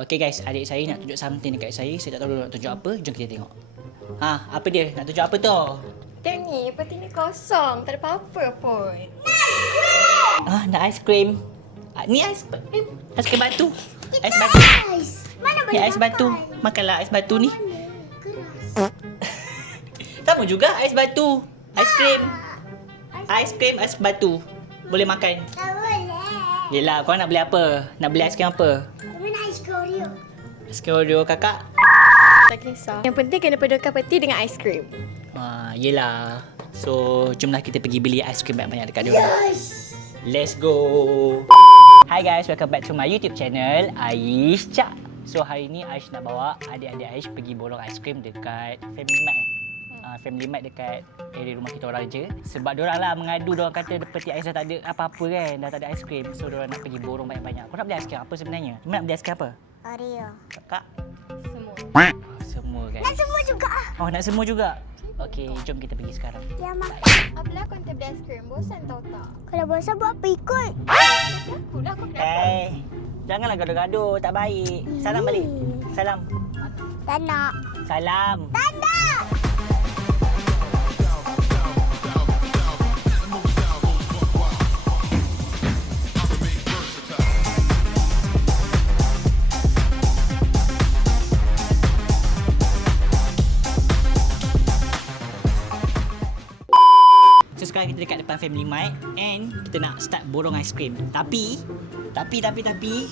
Okay guys, adik saya nak tunjuk something dekat saya. Saya tak tahu nak tunjuk apa. Jom kita tengok. Apa dia? Nak tunjuk apa tu? Tengok ni, peti ni kosong. Tak ada apa-apa pun. Nak aiskrim. Ni aiskrim. Aiskrim batu. Ais batu. Mana Ni boleh ais batu. makan? Makanlah ais batu ni. Keras. Sama juga ais batu. Aiskrim. Aiskrim ais batu. Boleh makan. Tak boleh. Yelah, kau nak beli apa? Nak beli aiskrim apa? Kami nak ais Oreo. Aiskrim Oreo kakak? Tak kisah. Yang penting kena padukan peti dengan aiskrim. Yelah. So, jomlah kita pergi beli aiskrim banyak-banyak dekat dia orang. Yes. Let's go. Hi guys, welcome back to my YouTube channel Aish Cak. So hari ni Aish nak bawa adik-adik Aish pergi borong aiskrim dekat Family Mart. Family Mart dekat area rumah kita orang je. Sebab diorang lah mengadu, diorang kata peti Aish dah tak ada apa-apa kan, dah tak ada aiskrim. So diorang nak pergi borong banyak-banyak. Kau nak beli aiskrim apa sebenarnya? Cuma nak beli aiskrim apa? Oreo. Kakak? Semua. Semua guys. Nak semua juga. Oh, nak semua juga? Okey, jom kita pergi sekarang. Ya, Mak. Apalah kau hantar beli aiskrim? Bosan tau tak? Kalau bosan buat apa ikut? Aku lah, aku kenapa? Janganlah gaduh-gaduh, tak baik. Salam balik. Salam. Tak nak. Salam. Tak nak. So sekarang kita dekat depan Family Mart and kita nak start borong aiskrim. Tapi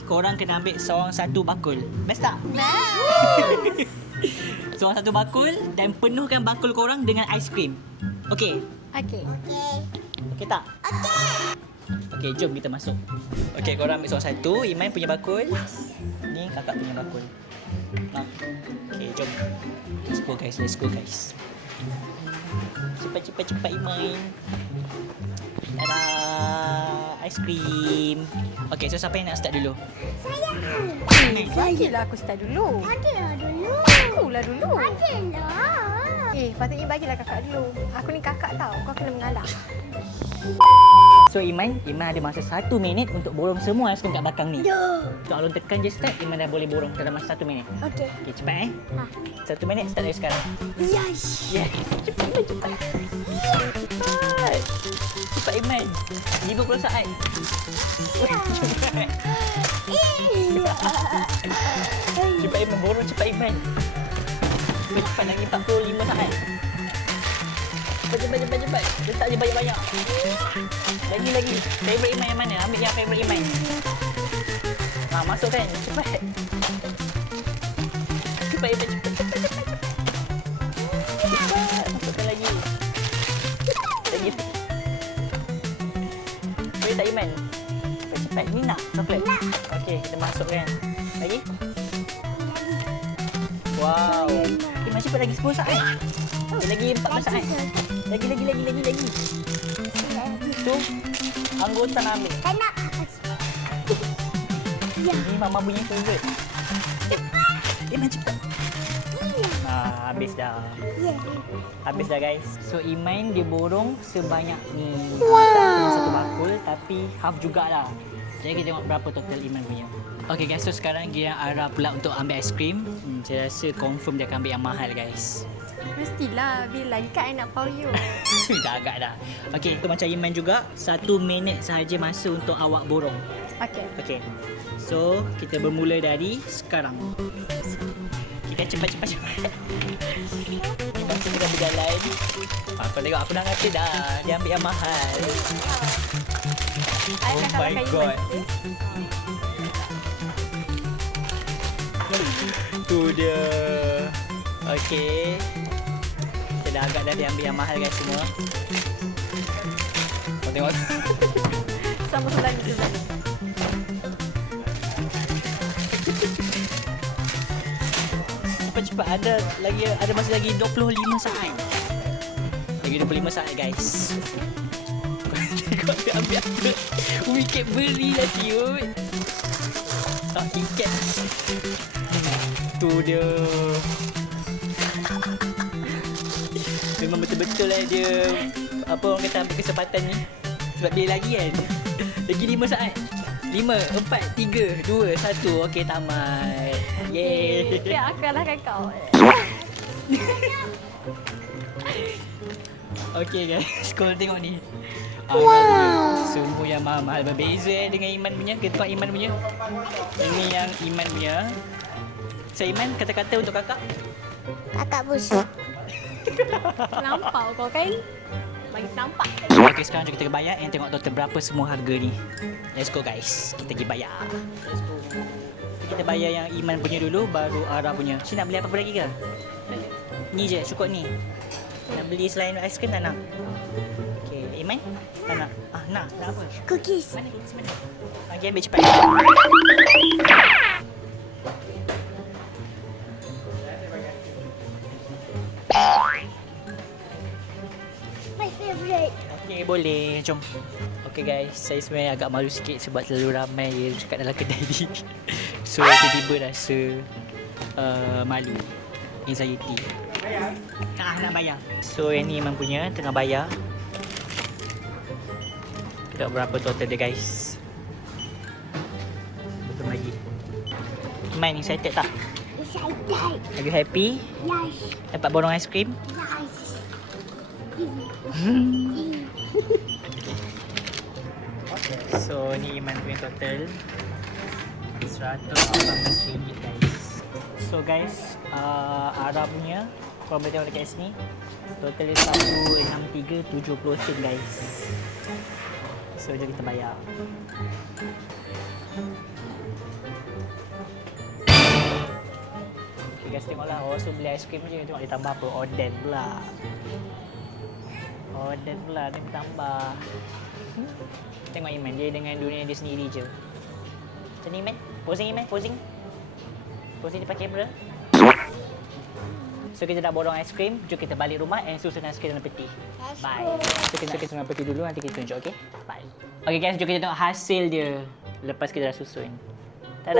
korang kena ambil seorang satu bakul. Best tak? Best! Seorang satu bakul dan penuhkan bakul korang dengan aiskrim. Okey. Okay. Okey. Okey tak? Okey, jom kita masuk. Okey, korang ambil seorang satu. Iman punya bakul. Ni kakak punya bakul. Okey, jom. Let's go guys. Cepat Iman. Tada! Aiskrim. Okey, so siapa yang nak start dulu? Bagilah aku start dulu. Bagilah dulu. Akulah dulu. Bagilah. Patutnya bagilah kakak dulu. Aku ni kakak tau. Kau kena mengalah. So Iman ada masa 1 minit untuk borong semua aiskrim kat belakang ni. So Alun tekan je start, Iman dah boleh borong dalam masa 1 minit. Okey. Okey, cepat 1 minit start dari sekarang. Yes. Yeah. Cepat. Cepat Iman. 50 saat. Cepat Iman, borong cepat Iman. Cepat lagi 45 saat. Cepat. Letak je banyak-banyak. Lagi. Favorite Iman yang mana? Ambil yang favorite Iman. Masukkan. Cepat. Cepat Iman, cepat. Masukkan lagi. Boleh tak Iman? Cepat. Ni nak coklat? Nak. Okey, kita masukkan. Lagi? Wow. Iman cepat lagi 10 saat. Lagi 14 saat. Lagi. Tu anggota nak ambil. Tak nak. Ini mama punya favorite. Iman cepat. Habis dah. Habis dah guys. So Iman dia borong sebanyak ni. Satu bakul tapi half jugalah. Jadi kita tengok berapa total Iman punya. Okay guys, so sekarang dia arah pula untuk ambil aiskrim. Saya rasa confirm dia akan ambil yang mahal guys. Mestilah. Bila lagi kan I nak power you. Dah agak dah. Okay, tu macam Iman juga 1 minit sahaja masa untuk awak borong. Okay. Okay. So, kita bermula dari sekarang. Kita cepat. Masa kita berjalan. Kau tengok aku dah kata dah. Dia ambil yang mahal. I Oh akan my kalahkan god. Iman. Tu dia. Okay. Kita dah agak dah dia ambil yang mahal guys semua. Kau tengok. Sama sebelah ni. Cepat. Ada masa lagi 25 saat. Lagi 25 saat guys. Kau dia ambil apa? Wicket beri lah siut. Tiket. Tu dia. Memang betul-betul lah dia. Apa orang kata ambil kesempatan ni. Sebab dia lagi kan. Lagi 5 saat. 5, 4, 3, 2, 1. Okey, tamat. Yeay. Ya, aku kalahkan kau. Okey guys, korang tengok ni. Wow. Semua yang mahal-mahal berbeza dengan Iman punya. Kita tengok Iman punya. Ini yang Iman punya. So Iman, kata-kata untuk kakak. Kakak busuk. Lampau kau kan? Bagi nampak. Okey, sekarang jom kita bayar and tengok total berapa semua harga ni. Let's go guys. Kita pergi bayar. Let's go. Kita bayar yang Iman punya dulu, baru Ara punya. Cik nak beli apa-apa lagi ke? Ni je, cukup ni. Nak beli selain aiskrim tak nak? Okey, Iman? Tak nak? Nak apa? Cookies. Mana cookies mana? Okey, ambil cepat. My favorite. Okey, boleh. Jom. Okey guys, saya sebenarnya agak malu sikit sebab terlalu ramai yang dekat dalam kedai ni. So, tiba-tiba rasa malu. Anxiety. Nak bayar. So, yang ni Iman punya, tengah bayar. Tengok berapa total dia guys. Belum lagi. Iman, excited tak? Excited. Are you happy? Yes. Dapat borong aiskrim? Nice. So, ni Iman punya total RM118 guys. So guys, Ara punya, korang boleh tengok dekat sini, total dia 163.70 sen guys. So, jom kita bayar. Okay guys, tengoklah. Orang suruh beli aiskrim je. Tengok dia tambah apa? Oden pula. Oden pula. Dia tambah. Tengok Iman. Dia dengan dunia dia sendiri je. Macam ni Iman? Posing Iman? Posing? Posing depan kamera. So kita nak borong aiskrim. Jom kita balik rumah and susun aiskrim dalam peti. Bye. So kita susun dalam peti dulu. Nanti kita tunjuk, okay? Bye. Okay guys, jom kita tengok hasil dia lepas kita dah susun. Tada!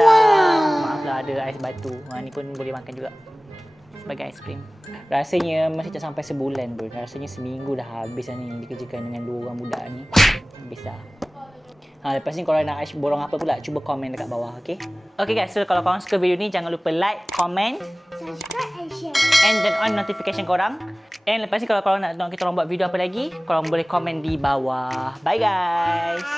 Maaflah ada ais batu. Ni pun boleh makan juga sebagai aiskrim. Rasanya masih tak sampai sebulan pun. Rasanya seminggu dah habis ni dikerjakan dengan 2 orang budak ni. Habis dah. Lepas ni korang nak borong apa pula, cuba komen dekat bawah, okay? Okay guys, so kalau korang suka video ni, jangan lupa like, comment, Subscribe and share. and turn on notification korang. And lepas ni kalau korang nak tengok kita orang buat video apa lagi, korang boleh komen di bawah. Bye guys!